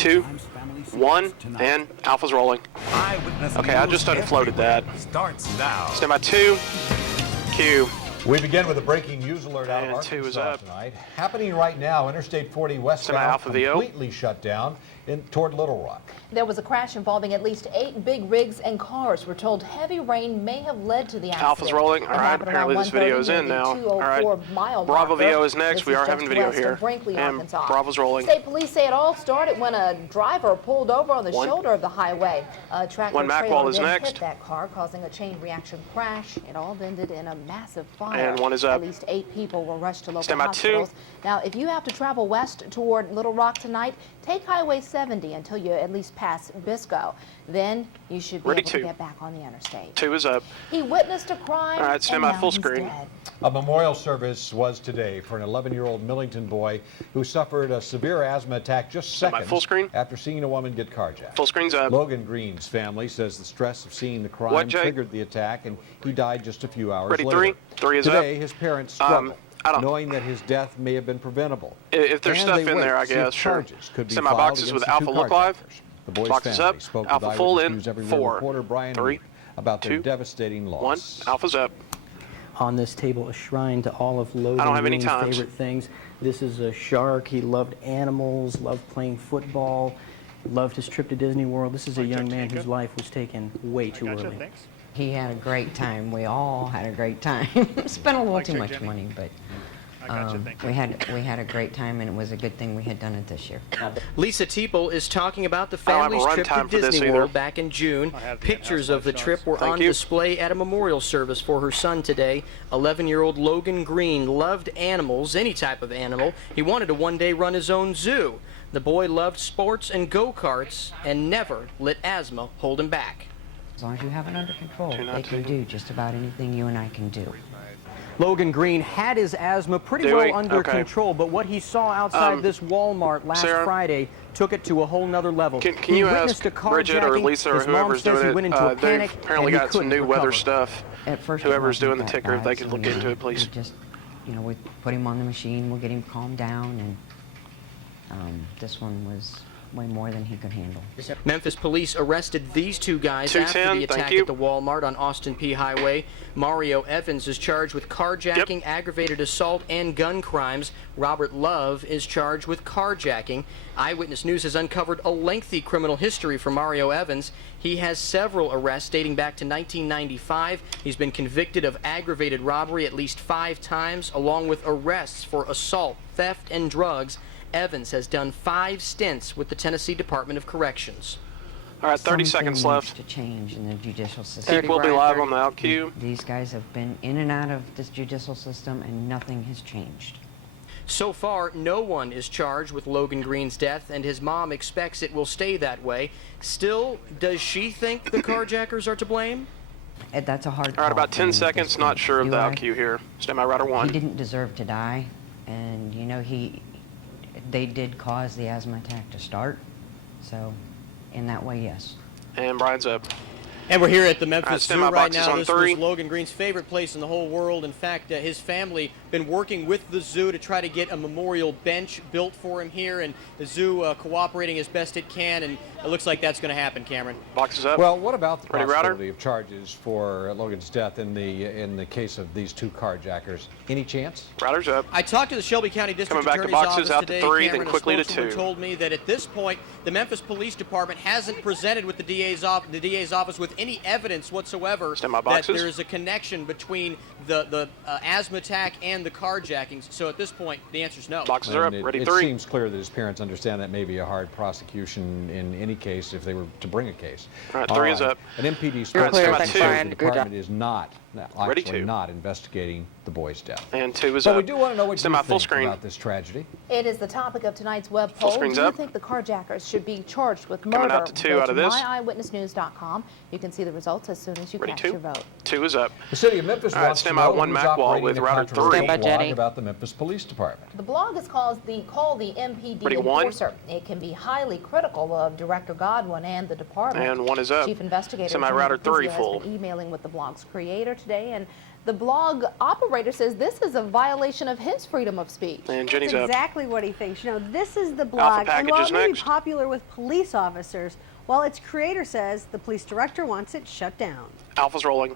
2, 1, and Alpha's rolling. Okay, I just unfloated that. Starts now. Stand by 2, Q. We begin with a breaking news alert out of And 2 is Arkansas up. tonight. Happening right now, Interstate 40 westbound Alpha VO. completely shut down toward Little Rock. There was a crash involving at least 8 big rigs and cars. We're told heavy rain may have led to the accident. Alpha's rolling. All right, apparently this video is in now. All right, Bravo VO is next. We are having video here. And Bravo's rolling. State police say it all started when a driver pulled over on the 1. shoulder of the highway. A tractor 1 trailer Macwell is then next. hit that car, causing a chain reaction crash. It all ended in a massive fire. And 1 is up. At least 8 people were rushed to local Stand by 2. hospitals. Now, if you have to travel west toward Little Rock tonight, take Highway 70 until you at least pass Bisco. Then you should be able to get back on the interstate. 2 is up. He witnessed a crime. All right, stand by full screen. Dead. A memorial service was today for an 11-year-old Millington boy who suffered a severe asthma attack just seconds full screen. after seeing a woman get carjacked. Full screen's up. Logan Green's family says the stress of seeing the crime triggered the attack, and he died just a few hours later. 3. 3 is Today, up. his parents struggle, knowing that his death may have been preventable. If there's stuff in there, I guess, sure. Stand by boxes with Alpha look live. The boy's Box is family up. spoke Alpha with full Eyewitness in. News Everywhere 4, reporter Brian 3, Reed about their 2, devastating 1. loss. Alpha's up. On this table, a shrine to all of Logan I don't have any Green's times. favorite things. This is a shark. He loved animals, loved playing football, loved his trip to Disney World. This is a young man whose life was taken way too early. He had a great time. We all had a great time. Spent a little too much money, but we had a great time, and it was a good thing we had done it this year. Lisa Teeple is talking about the I don't have a family's trip to runtime for this Disney either. World back in June. Pictures of the trip were on display at a memorial service for her son today. 11-year-old Logan Green loved animals, any type of animal. He wanted to one day run his own zoo. The boy loved sports and go-karts and never let asthma hold him back. As long as you have it under control, they can do just about anything you and I can do. Logan Green had his asthma pretty well under control, but what he saw outside this Walmart last Friday took it to a whole nother level. Can you ask Bridget or Lisa or whoever's doing it? They've apparently got some new weather stuff. At first, Whoever's doing the ticker, if they could look into it, please. Just, we put him on the machine, we'll get him calmed down, and this one was way more than he could handle. Memphis police arrested these 2 guys after the attack at the Walmart on Austin P. Highway. Mario Evans is charged with carjacking, aggravated assault, and gun crimes. Robert Love is charged with carjacking. Eyewitness News has uncovered a lengthy criminal history for Mario Evans. He has several arrests dating back to 1995. He's been convicted of aggravated robbery at least 5 times, along with arrests for assault, theft, and drugs. Evans has done 5 stints with the Tennessee Department of Corrections. All right, 30 seconds left. To change in the judicial system. We'll be live on the out queue. These guys have been in and out of this judicial system, and nothing has changed. So far, no one is charged with Logan Green's death, and his mom expects it will stay that way. Still, does she think the carjackers are to blame? That's a hard All right, call about 10 seconds. Not sure of the out queue here. Stand by rider 1. He didn't deserve to die, and they did cause the asthma attack to start, so in that way, yes. And Brian's up. And we're here at the Memphis Zoo right now. This was Logan Green's favorite place in the whole world. In fact, his family been working with the zoo to try to get a memorial bench built for him here, and the zoo cooperating as best it can, and it looks like that's going to happen, Cameron. Boxes up. Well, what about the possibility of charges for Logan's death in the case of these 2 carjackers? Any chance? Router's up. I talked to the Shelby County District Attorney's office out today, to 3, Cameron, then quickly to 2. told me that at this point, the Memphis Police Department hasn't presented with the DA's office with any evidence whatsoever that there is a connection between the asthma attack and the carjackings. So at this point, the answer is no. Boxes are up. Ready 3. It seems clear that his parents understand that may be a hard prosecution in any case if they were to bring a case. All right, 3 is up. An MPD You're clear, spokesperson says the department is not investigating the boy's death. And 2 is but up. we do want to know what you think full screen. about this tragedy. It is the topic of tonight's web poll. Do you think the carjackers should be charged with murder? Coming out to 2 out of this. myeyewitnessnews.com. You can see the results as soon as you cast your vote. 2 is up. The city of Memphis wants to know 1 Macwell with router 3. blog about the Memphis Police Department. The blog is called the MPD Enforcer. It can be highly critical of Director Godwin and the department. And 1 is up. Chief investigator router 3 has full. been emailing with the blog's creator today, and The blog operator says this is a violation of his freedom of speech. And Jenny's That's up. exactly what he thinks. You know, this is the blog, and while it may be popular with police officers, while its creator says the police director wants it shut down. Alpha's rolling.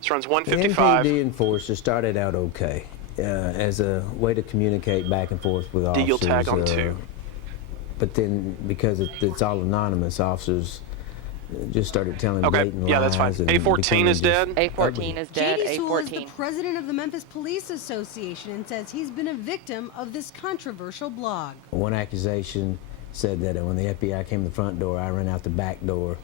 This runs The 155. MPD enforcers started out okay as a way to communicate back and forth with officers. Deal tag on 2. But then, because it's all anonymous, officers just started telling blatant lies. Yeah, that's fine. A14 is dead. A14 is dead. J.D. Sewell is A14. the president of the Memphis Police Association and says he's been a victim of this controversial blog. One accusation said that when the FBI came to the front door, I ran out the back door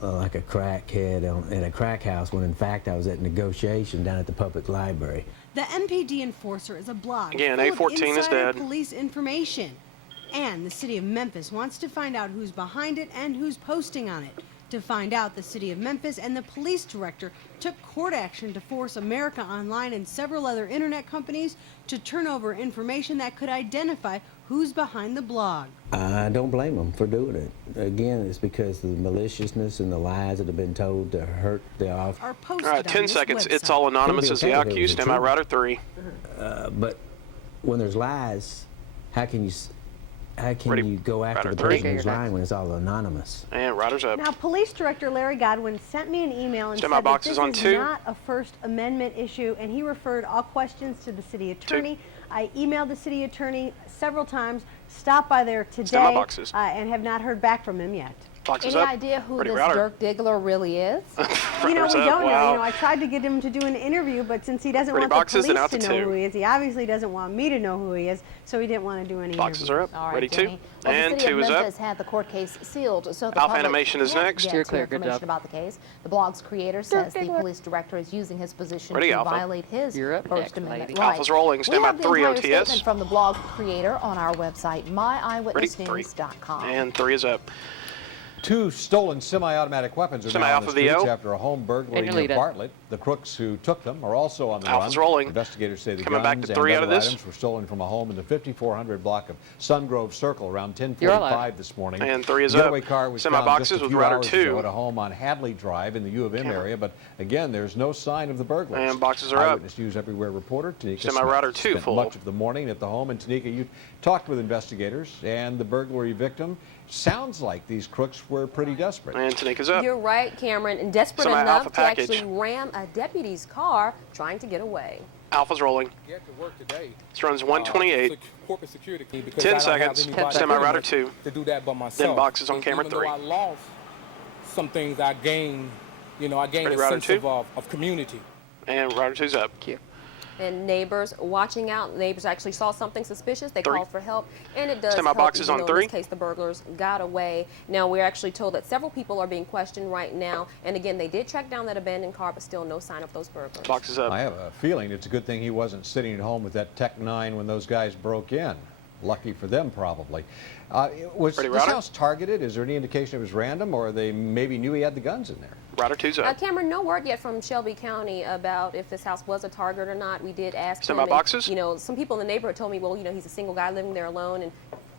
like a crackhead at a crack house, when in fact I was at negotiation down at the public library. The MPD Enforcer is a blog Again, full A14 of is insider dead. police information. And the city of Memphis wants to find out who's behind it and who's posting on it. To find out, the city of Memphis and the police director took court action to force America Online and several other internet companies to turn over information that could identify who's behind the blog. I don't blame them for doing it. Again, it's because of the maliciousness and the lies that have been told to hurt the officer. Are posted All right, on 10 this seconds. website. It's all anonymous as the It'll be okay if it accused. was Am I true. right or 3? But when there's lies, how can you Ready. you go after Rider the 3. person who's lying when it's all anonymous? And Rider's up. Now, Police Director Larry Godwin sent me an email and Semi said that boxes this on is 2. not a First Amendment issue, and he referred all questions to the city attorney. I emailed the city attorney several times, stopped by there today, boxes. and have not heard back from him yet. Boxes Any up. idea who Ready, this Router. Dirk Diggler really is? You know, Rider's we up. don't know. Wow. You know, I tried to get him to do an interview, but since he doesn't Ready, want the boxes, and police out to to know 2. who he is, he obviously doesn't want me to know who he is, so he didn't want to do any Boxes interviews. are up. All right, Ready 2. Jenny. Well, And the city 2 of is up. Memphis had the court case sealed, so the Alpha public Animation is can't next. get You're to clear, good information job. about the case. The blog's creator says the police director is using his position Ready, to Alpha. violate his You're up First next, Amendment lady. rights. Alpha's rolling. Stand We by have the 3 entire OTS. statement from the blog creator on our website, myeyewitnessnews.com. And 3 is up. 2 stolen semi-automatic weapons are now on Semi-Alpha the streets VO. after a home burglary And you're near leading. Bartlett. The crooks who took them are also on the Alpha's run. rolling. Investigators say the Coming back guns to and 3 out other of this. items were stolen from a home in the 5400 block of Sungrove Circle around You're allowed. 10:45 this morning. And 3 is the up. getaway car was found Semi-boxes just a with few Rider hours 2. ago at a home on Hadley Drive in the U of M area, but again, there's no sign of the burglars. And boxes are up. Eyewitness News Everywhere reporter Tanika Semi-Rider Smith 2 spent full. much of the morning at the home. And Tanika, you talked with investigators and the burglary victim. Sounds like these crooks were pretty desperate. And Tanika's up. You're right, Cameron, and desperate Semi-alpha enough to package. actually ram a deputy's car trying to get away. Alpha's rolling. Get to work today. This runs 128. Corporate security because 10 I don't have seconds. anybody Semi-Rider 2. to do that by myself. Then boxes on And camera even 3. though I lost some things, I gained, I gained Ready, a Rider sense 2? of community. And Rider 2's up. And neighbors watching out. Neighbors actually saw something suspicious. They 3. called for help, and it does Semi help, boxes even on though 3. In this case, the burglars got away. Now, we're actually told that several people are being questioned right now. And again, they did track down that abandoned car, but still no sign of those burglars. Boxes up. I have a feeling it's a good thing he wasn't sitting at home with that Tech 9 when those guys broke in. Lucky for them, probably. Was Ready, this Router? house targeted? Is there any indication it was random, or they maybe knew he had the guns in there? Rider 2's up. Cameron, no word yet from Shelby County about if this house was a target or not. We did ask them. Semi-boxes? Some people in the neighborhood told me, well, he's a single guy living there alone and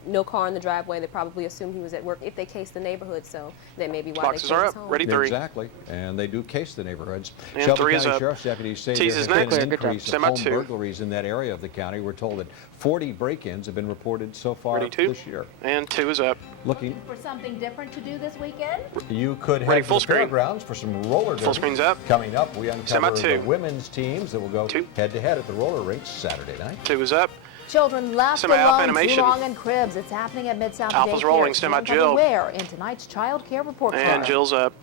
no car in the driveway. They probably assumed he was at work if they cased the neighborhood, so that may be why Boxes they are closed up. his home. Ready 3. Exactly, and they do case the neighborhoods. And Shelby 3 is County up. Sheriff's deputies say Tease there is has been next. an Good job. increase of Semi home 2. burglaries in that area of the county. We're told that 40 break-ins have been reported so far Ready 2. this year. And 2 is up. Looking, For something different to do this weekend? you could Ready, head full to the screen. fairgrounds for some roller derby. Full screen's up. Coming up, we uncover Semi 2. the women's teams that will go 2. head-to-head at the roller rinks Saturday night. 2 is up. Children left Semi-alpha alone animation. too long in cribs. It's happening at Mid-South Alpha's Daycare. rolling. Stand by Young Jill. Where in tonight's child care report And card. Jill's up.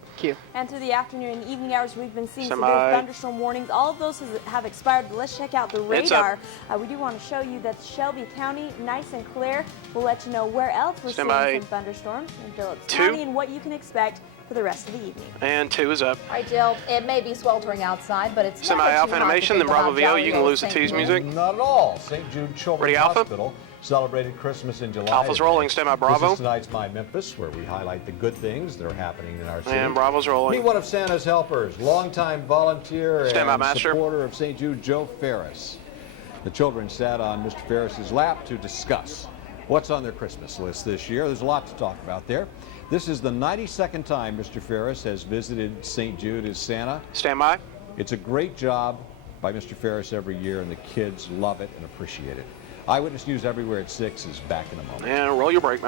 And through the afternoon and evening hours, we've been seeing Semi. severe thunderstorm warnings. All of those have expired. But let's check out the It's up. radar. We do want to show you that Shelby County, nice and clear. We'll let you know where else we're Stand by. seeing some thunderstorms in Phillips 2. County and what you can expect for the rest of the evening. And 2 is up. All right, Jill, it may be sweltering outside, but it's not Semi-alpha too hot to animation, think then Bravo about VO. jolly You can old lose the St. tease Louis. music. Not at all. St. Jude Children's Ready, Alpha? Hospital celebrated Christmas in July. Alpha's rolling. Stand by Bravo. This is tonight's My Memphis, where we highlight the good things that are happening in our city. And Bravo's Meet rolling. one of Santa's helpers, longtime volunteer Stand by, and Master. supporter of St. Jude, Joe Ferris. The children sat on Mr. Ferris's lap to discuss what's on their Christmas list this year. There's a lot to talk about there. This is the 92nd time Mr. Ferris has visited St. Jude as Santa. Stand by. It's a great job. by Mr. Ferris every year, and the kids love it and appreciate it. Eyewitness News Everywhere at 6 is back in a moment. And roll your brake, man.